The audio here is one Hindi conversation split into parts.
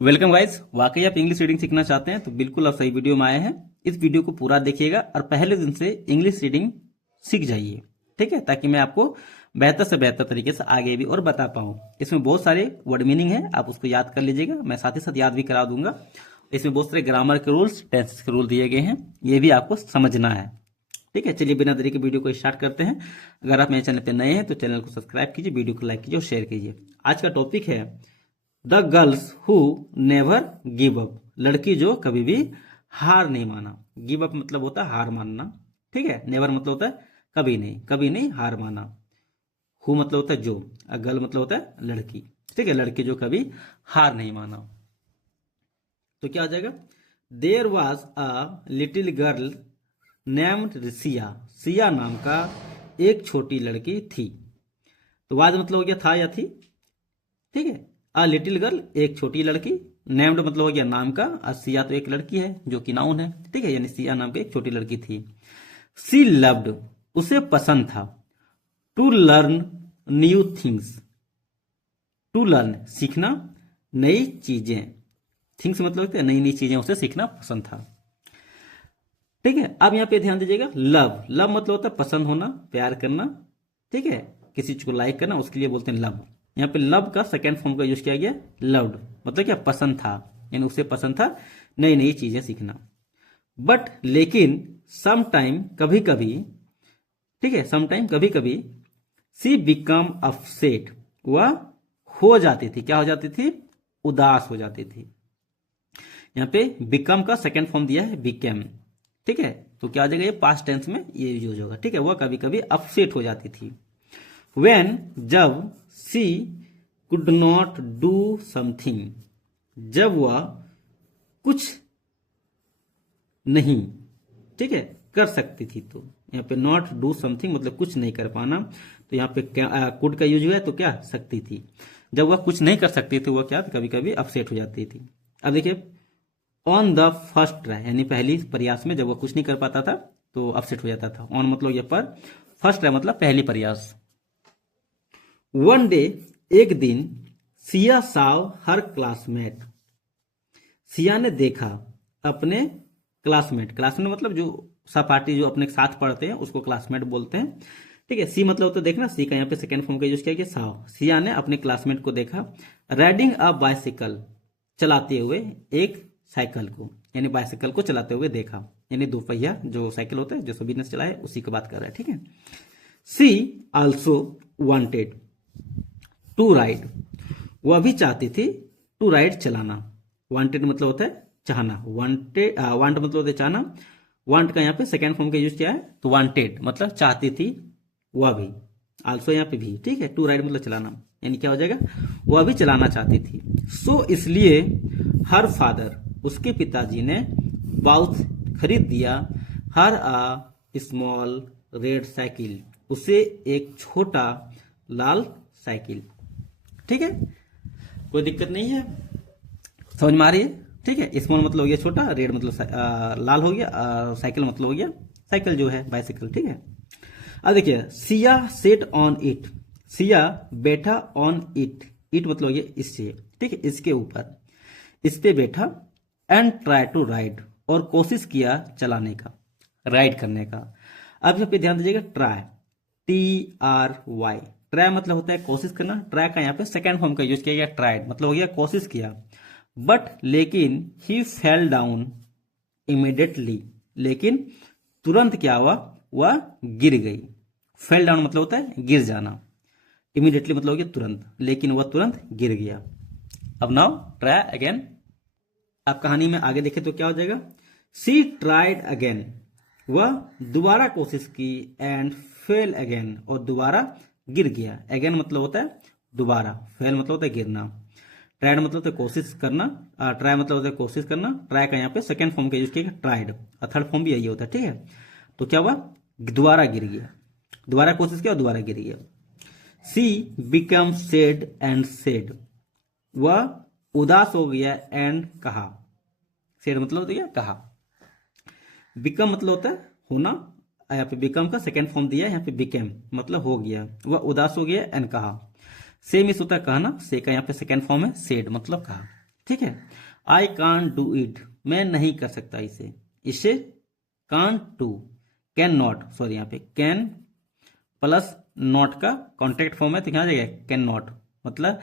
Welcome guys. वाकई आप इंग्लिश रीडिंग सीखना चाहते हैं तो बिल्कुल आप सही वीडियो में आए हैं। इस वीडियो को पूरा देखिएगा और पहले दिन से इंग्लिश रीडिंग सीख जाइए, ठीक है, ताकि मैं आपको बेहतर से बेहतर तरीके से आगे भी और बता पाऊँ। इसमें बहुत सारे वर्ड मीनिंग है, आप उसको याद कर लीजिएगा। मैं साथ ही साथ याद भी करा दूंगा। इसमें बहुत सारे ग्रामर के रूल्स, टेंसेस के रूल दिए गए हैं, ये भी आपको समझना है, ठीक है। चलिए बिना देरी के वीडियो को स्टार्ट करते हैं। अगर आप मेरे चैनल पर नए हैं तो चैनल को सब्सक्राइब कीजिए, वीडियो को लाइक कीजिए और शेयर कीजिए। आज का टॉपिक है the girls who never give up. लड़की जो कभी भी हार नहीं माना। गिव अप मतलब होता है हार मानना, ठीक है। नेवर मतलब होता है कभी नहीं हार माना। हु मतलब होता है जो, और गर्ल मतलब होता है लड़की, ठीक है। लड़की जो कभी हार नहीं माना। तो क्या हो जाएगा? There was a little girl named Siya. Siya नाम का एक छोटी लड़की थी। तो वाज मतलब हो गया था या थी, ठीक है। अ लिटिल गर्ल एक छोटी लड़की, नेम्ड मतलब हो गया नाम का, और सिया तो एक लड़की है जो कि नाउन है, ठीक है। यानी सिया नाम की एक छोटी लड़की थी। सी लव्ड उसे पसंद था, to learn new things. To learn सीखना, नई चीजें। थिंग्स मतलब होता है नई नई चीजें, उसे सीखना पसंद था, ठीक है। अब यहाँ पे ध्यान दीजिएगा, लव। लव मतलब होता है पसंद होना, प्यार करना, ठीक है। किसी चीज को लाइक करना, उसके लिए बोलते हैं लव। यहाँ पे लव का सेकेंड फॉर्म का यूज किया गया लव्ड, मतलब क्या पसंद था, यानी उसे पसंद था नई नई चीजें सीखना। बट लेकिन सम टाइम कभी कभी, ठीक है, सम टाइम कभी कभी, सी बिकम अपसेट वह हो जाती थी। क्या हो जाती थी? उदास हो जाती थी। यहाँ पे बिकम का सेकेंड फॉर्म दिया है बिकेम, ठीक है। तो क्या हो जाएगा? ये पास्ट टेंस में ये यूज होगा, ठीक है। वह कभी कभी अपसेट हो जाती थी। वेन जब सी कुड नॉट डू समथिंग, जब वह कुछ नहीं, ठीक है, कर सकती थी। तो यहाँ पे नॉट डू समथिंग मतलब कुछ नहीं कर पाना। तो यहाँ पे कुड का यूज हुआ है, तो क्या सकती थी। जब वह कुछ नहीं कर सकती थी, वह क्या कभी कभी अपसेट हो जाती थी। अब देखिए, ऑन द फर्स्ट ट्राई, यानी पहली प्रयास में जब वह कुछ नहीं कर पाता था तो अपसेट हो जाता था। ऑन मतलब ये पर, फर्स्ट ट्राई मतलब पहली प्रयास। वन डे एक दिन, सिया साव हर क्लासमेट। सिया ने देखा अपने क्लासमेट। क्लासमेट मतलब जो सहपाठी जो अपने साथ पढ़ते हैं उसको क्लासमेट बोलते हैं, ठीक है। सी मतलब होता है देखना, सी का यहाँ पे सेकंड फॉर्म का यूज किया गया साव। सिया ने अपने क्लासमेट को देखा राइडिंग अ बाइसिकल, चलाते हुए एक साइकिल को, यानी बाइसिकल को चलाते हुए देखा। यानी दो पहिया जो साइकिल होता है जो सभी ने चलाया उसी की बात कर रहा है, ठीक है। सी ऑल्सो वांटेड टू राइड, वह भी चाहती थी टू राइड चलाना। वांटेड मतलब होता है चाहना, वांटेड वांट मतलब होता है चाहना। वांट का यहाँ पे सेकेंड फॉर्म का यूज किया है, तो वांटेड मतलब चाहती थी, वह भी, आल्सो यहाँ पे भी, ठीक है। टू राइड मतलब चलाना, यानी क्या हो जाएगा? वह भी चलाना चाहती थी। सो इसलिए हर फादर, उसके पिताजी ने बाउथ खरीद दिया, हर अ स्मॉल रेड साइकिल, उसे एक छोटा लाल साइकिल, ठीक है। कोई दिक्कत नहीं है, समझ में आ रही है, ठीक है। स्मॉल मतलब हो गया छोटा, रेड मतलब लाल हो गया, साइकिल मतलब हो गया साइकिल जो है बाइसाइकिल, ठीक है। अब देखिए, Siya set on it. Siya बैठा ऑन इट, इट मतलब हो गया इससे, ठीक है, इसके ऊपर, इस पे बैठा। एंड ट्राई टू राइड, और कोशिश किया चलाने का, राइड करने का। अब यहाँ पे ध्यान दीजिएगा, ट्राई, TRY। ट्राई मतलब होता है कोशिश करना। ट्राई का यहाँ पे सेकेंड फॉर्म का यूज किया गया ट्राइड, मतलब हो गया कोशिश किया। बट लेकिन ही फेल डाउन इमीडिएटली, लेकिन तुरंत क्या हुआ? वह गिर गई। फेल डाउन मतलब होता है गिर जाना, इमीडिएटली मतलब हो गया तुरंत, लेकिन वह तुरंत गिर गया। अब नाउ ट्राई अगेन। आप कहानी में आगे देखें तो क्या हो जाएगा? सी ट्राइड अगेन, वह दोबारा कोशिश की। एंड फेल अगेन, और दोबारा गिर गया। अगेन मतलब होता है दोबारा, फेल मतलब होता है गिरना। ट्राइड मतलब होता है कोशिश करना, ट्राई मतलब होता है कोशिश करना। ट्राई का यहाँ पे सेकेंड फॉर्म का यूज किया ट्राइड, और थर्ड फॉर्म भी यही होता है, ठीक है। तो क्या हुआ? दोबारा गिर गया, दोबारा कोशिश किया और दोबारा गिर गया। सी बिकम सेड एंड सेड, वह उदास हो गया। एंड कहा, सेड मतलब होता है कहा। बिकम मतलब होता है होना, यहाँ पे बिकम का सेकेंड फॉर्म दिया है, यहाँ पे बिकेम मतलब हो गया। वह उदास हो गया एंड कहा। से मिस होता है कहना, से का यहाँ पे सेकेंड फॉर्म है सेड मतलब कहा, ठीक है। आई कांट डू इट, मैं नहीं कर सकता इसे, इसे can't do, can not, sorry यहाँ पे कैन प्लस नॉट का कॉन्ट्रैक्ट फॉर्म है तो क्या आ जाएगा कैन नॉट, मतलब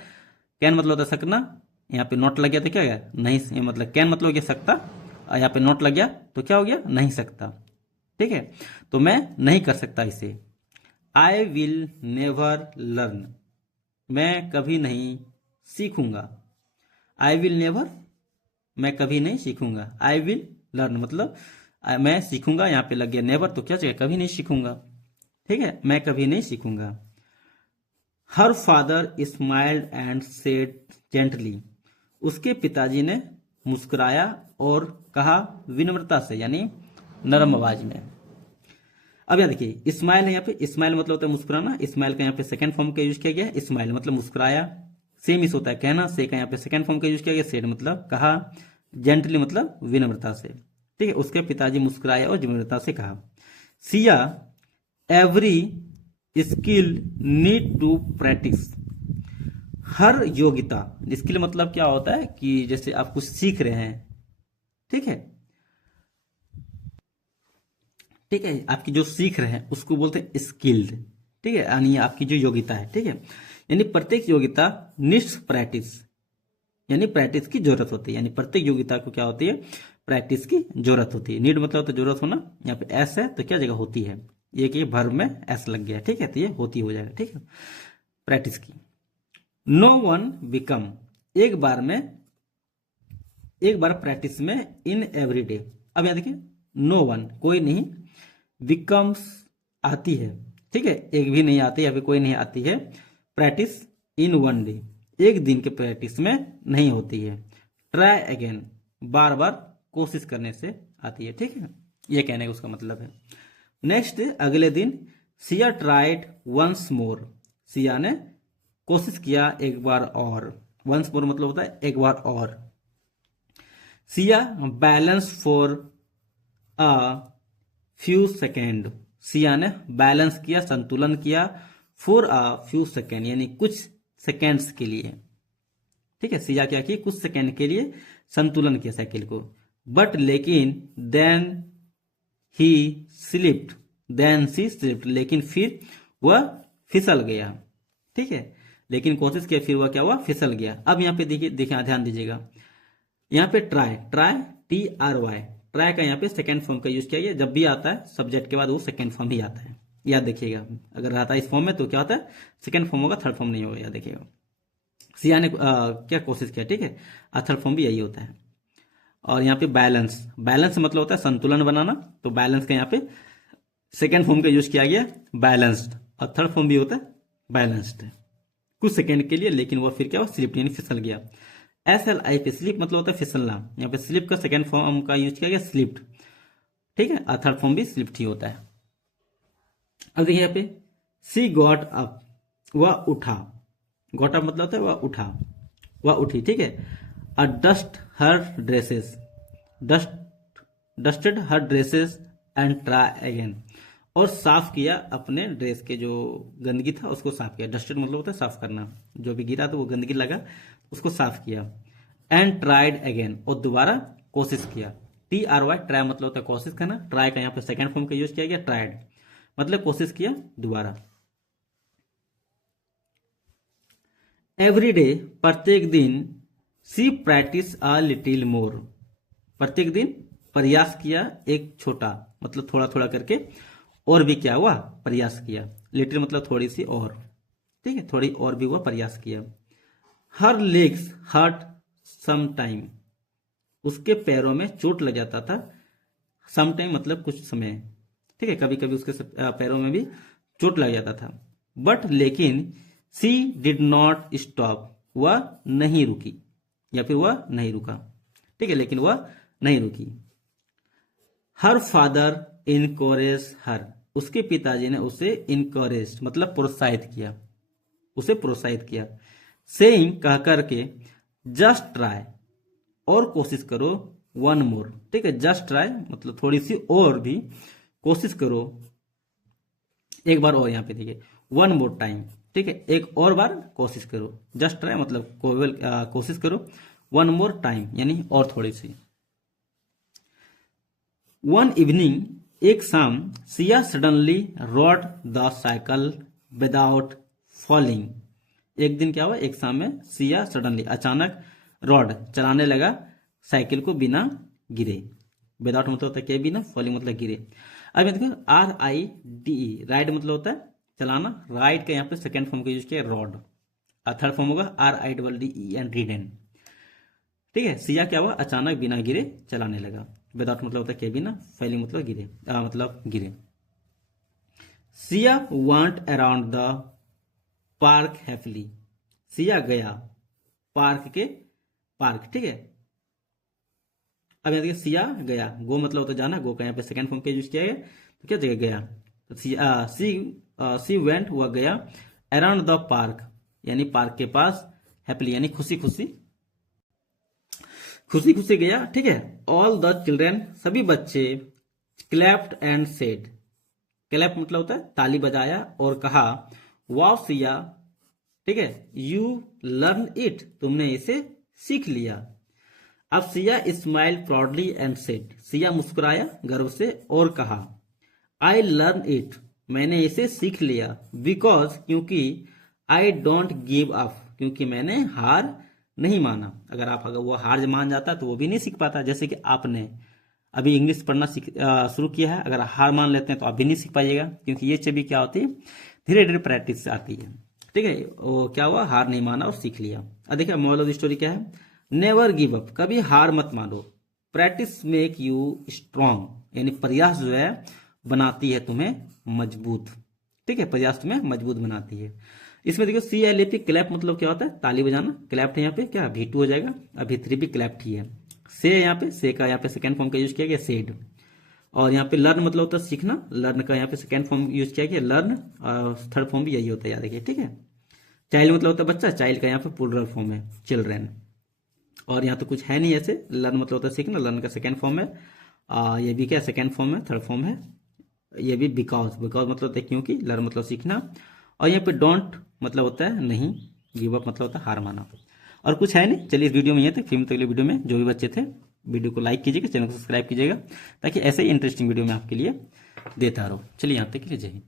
कैन मतलब होता है सकना, यहाँ पे नॉट लग गया तो क्या हो गया नहीं, ये मतलब कैन मतलब हो गया सकता, और यहाँ पे नॉट लग गया तो क्या हो गया नहीं सकता। ठीक है, तो मैं नहीं कर सकता इसे। आई विल नेवर लर्न, मैं कभी नहीं सीखूंगा। आई विल नेवर, मैं कभी नहीं सीखूंगा। आई विल लर्न मतलब मैं सीखूंगा, यहाँ पे लग गया नेवर तो क्या चाहिए कभी नहीं सीखूंगा। ठीक है, मैं कभी नहीं सीखूंगा। Her father smiled and said gently, उसके पिताजी ने मुस्कुराया और कहा विनम्रता से, यानी नरम आवाज में। अब यहाँ देखिए स्माइल है, यहाँ पे स्माइल मतलब होता है मुस्कुराना, स्माइल का यहाँ पे सेकंड फॉर्म का यूज किया गया है, स्माइल मतलब मुस्कुराया। सेम इस होता है कहना, से का यहाँ पे सेकंड फॉर्म का यूज किया गया, सेड मतलब कहा, जेंटली मतलब विनम्रता से। ठीक है, उसके पिताजी मुस्कुराए और विनम्रता से कहा। Siya every skill need to practice, हर योग्यता, स्किल मतलब क्या होता है कि जैसे आप कुछ सीख रहे हैं, ठीक है, ठीक है, आपकी जो सीख रहे हैं उसको बोलते हैं स्किल्ड। ठीक है, यानी आपकी जो योग्यता है, ठीक है, यानी प्रत्येक योग्यता निष्ठ प्रैक्टिस, यानी प्रैक्टिस की जरूरत होती है, यानी प्रत्येक योग्यता को क्या होती है प्रैक्टिस की जरूरत होती है। नीड मतलब होता है जरूरत होना, यहाँ पे एस है तो क्या जगह होती है, ये कि भर्ब में एस लग गया, ठीक है, तो ये होती हो जाएगा। ठीक है, प्रैक्टिस की। नो वन बिकम, एक बार में, एक बार प्रैक्टिस में, इन एवरी डे। अब यहां देखिए नो वन कोई नहीं, बिकम्स आती है, ठीक है, एक भी नहीं आती या फिर कोई नहीं आती है, प्रैक्टिस इन वन डे, एक दिन के प्रैक्टिस में नहीं होती है। ट्राई अगेन, बार बार कोशिश करने से आती है। ठीक है, ये कहने का उसका मतलब है। नेक्स्ट अगले दिन, Siya tried once more, Siya ने कोशिश किया एक बार और, वंस मोर मतलब होता है एक बार और। Siya balance for a few second, Siya ने बैलेंस किया संतुलन किया, फॉर अ फ्यू सेकेंड यानी कुछ सेकेंड्स के लिए। ठीक है, सिया क्या किया कुछ सेकेंड के लिए संतुलन किया साइकिल को। बट लेकिन, then he slipped, then she slipped, लेकिन फिर वह फिसल गया। ठीक है, लेकिन कोशिश किया फिर वह क्या हुआ फिसल गया। अब यहाँ पे देखिए देखिए ध्यान दीजिएगा, यहाँ पे ट्राई, ट्राई TRY, ट्राई का यहाँ पे सेकंड फॉर्म का यूज किया गया। जब भी आता है सब्जेक्ट के बाद वो सेकंड फॉर्म ही आता है, याद देखिएगा। अगर आता है इस फॉर्म में तो क्या होता है सेकंड फॉर्म होगा, थर्ड फॉर्म नहीं होगा, याद देखिएगा। सिया ने क्या कोशिश किया, ठीक है, थर्ड फॉर्म भी यही होता है। और यहाँ पे बैलेंस, बैलेंस मतलब होता है संतुलन बनाना, तो बैलेंस का यहाँ पे सेकेंड फॉर्म का यूज किया गया बैलेंस्ड, और थर्ड फॉर्म भी होता है बैलेंस्ड, कुछ सेकेंड के लिए, लेकिन वह फिर क्या हुआ स्लिप यानी फिसल गया। SLIP स्लिप मतलब होता है फिसलना, यहाँ पे स्लिप का सेकेंड फॉर्म का यूज किया गया स्लिप्ड। ठीक है, और थर्ड फॉर्म भी स्लिप्ड ही होता है। अब देखिए यहाँ पे सी गॉट अप, वह उठा, गॉट अप मतलब होता है वह उठा, वह उठी। ठीक है, अ dust her dresses, dusted her dresses and try again, और साफ किया अपने ड्रेस के जो गंदगी था उसको साफ किया। डस्टेड मतलब होता है साफ करना, जो भी गिरा तो वो गंदगी लगा उसको साफ किया। एंड ट्राइड अगेन, और दोबारा कोशिश किया। TRY ट्राई मतलब होता है कोशिश करना, ट्राई का यहाँ पे सेकंड फॉर्म का यूज किया गया ट्राइड, मतलब कोशिश किया दोबारा। एवरी डे, प्रत्येक दिन, सी प्रैक्टिस अ लिटिल मोर, प्रत्येक दिन प्रयास किया एक छोटा, मतलब थोड़ा थोड़ा करके, और भी क्या हुआ प्रयास किया। लिटिल मतलब थोड़ी सी और, ठीक है, थोड़ी और भी हुआ प्रयास किया। Her legs hurt some time, उसके पैरों में चोट लग जाता था, सम टाइम मतलब कुछ समय। ठीक है, कभी कभी उसके पैरों में भी चोट लग जाता था। बट लेकिन, सी डिड नॉट स्टॉप, वह नहीं रुकी, या फिर वह नहीं रुका। ठीक है, लेकिन वह नहीं रुकी। हर फादर इनकोरेज हर, उसके पिताजी ने उसे इनकोरेज मतलब प्रोत्साहित किया, उसे प्रोत्साहित किया। सेइंग कह करके, जस्ट ट्राई, और कोशिश करो, वन मोर। ठीक है, जस्ट ट्राई मतलब थोड़ी सी और भी कोशिश करो, एक बार और। यहाँ पे देखिए वन मोर टाइम, ठीक है, एक और बार कोशिश करो। जस्ट ट्राई मतलब कोशिश करो, वन मोर टाइम यानी और थोड़ी सी। वन इवनिंग, एक शाम, Siya suddenly road the cycle without falling. एक दिन क्या हुआ, एक शाम में सिया सडनली अचानक रोड चलाने लगा साइकिल को बिना गिरे। विदाउट मतलब होता है के बिना, फॉलिंग मतलब गिरे। अब देखो RIDE, राइड मतलब होता है चलाना, राइड का यहाँ पे सेकेंड फॉर्म का यूज किया रोड, और थर्ड फॉर्म होगा RIDDEN, रीडन। ठीक है, सिया क्या हुआ, अचानक बिना गिरे चलाने लगा। विदाउट मतलब होता है के बिना, फॉलिंग मतलब गिरे, मतलब गिरे। Siya want around the park happily, Siya गया पार्क के पार्क। ठीक है, अब यहाँ देखिए सिया गया, गो मतलब होता है जाना, गो का यहाँ पे सेकंड फॉर्म का यूज किया गया, तो क्या जगह गया, तो सी वेंट, हुआ गया, अराउंड द पार्क यानी पार्क के पास, हैप्पीली यानी खुशी खुशी, खुशी खुशी गया। ठीक है, ऑल द चिल्ड्रेन, सभी बच्चे, क्लैप्ड एंड सेड, क्लैप मतलब होता है ताली बजाया और कहा, वाओ सिया, ठीक है, यू लर्न इट, तुमने इसे सीख लिया। अब Siya smile proudly and said, Siya मुस्कुराया गर्व से और कहा, आई लर्न इट, मैंने इसे सीख लिया, बिकॉज क्योंकि, आई डोंट गिव अप, क्योंकि मैंने हार नहीं माना। अगर वो हार मान जाता तो वो भी नहीं सीख पाता। जैसे कि आपने अभी इंग्लिश पढ़ना शुरू किया है, अगर हार मान लेते हैं तो आप भी नहीं सीख पाइएगा, क्योंकि ये चीज क्या होती है, धीरे धीरे प्रैक्टिस से आती है। ठीक है, वो क्या हुआ, हार नहीं माना और सीख लिया। अब देखिए मोरल ऑफ द स्टोरी क्या है, नेवर गिव अप, कभी हार मत मानो, प्रैक्टिस मेक यू स्ट्रांग, यानी प्रयास जो है बनाती है तुम्हें मजबूत। ठीक है, प्रयास तुम्हें मजबूत बनाती है। इसमें देखो CLAP, क्लैप मतलब क्या होता है ताली बजाना, क्लैप्ट यहाँ पे क्या V2 हो जाएगा, अभी 3 भी क्लैप्ट ही है। से यहाँ पे, से का यहाँ पे सेकंड फॉर्म का यूज किया गया सेड, और यहाँ पे लर्न मतलब होता है सीखना, लर्न का यहाँ पे सेकंड फॉर्म यूज किया गया लर्न, और थर्ड फॉर्म भी यही होता है, याद रखिए। ठीक है, चाइल्ड मतलब होता है बच्चा, चाइल्ड का यहाँ पे प्लूरल फॉर्म है चिल्ड्रेन, और यहाँ तो कुछ है नहीं ऐसे। लर्न मतलब होता है सीखना, लर्न का सेकंड फॉर्म है, ये भी क्या सेकंड फॉर्म है, थर्ड फॉर्म है, ये भी बिकॉज, बिकॉज मतलब होता है क्योंकि, लर्न मतलब सीखना, और यहाँ पे डोंट मतलब होता है नहीं, गिव अप मतलब होता है हार माना। और कुछ है नहीं। चलिए इस वीडियो में ये तक, फिर अगले वीडियो में जो भी बच्चे थे वीडियो को लाइक कीजिएगा, चैनल को सब्सक्राइब कीजिएगा, ताकि ऐसे ही इंटरेस्टिंग वीडियो मैं आपके लिए देता रहूँ। चलिए यहाँ तक के लिए जय हिंद।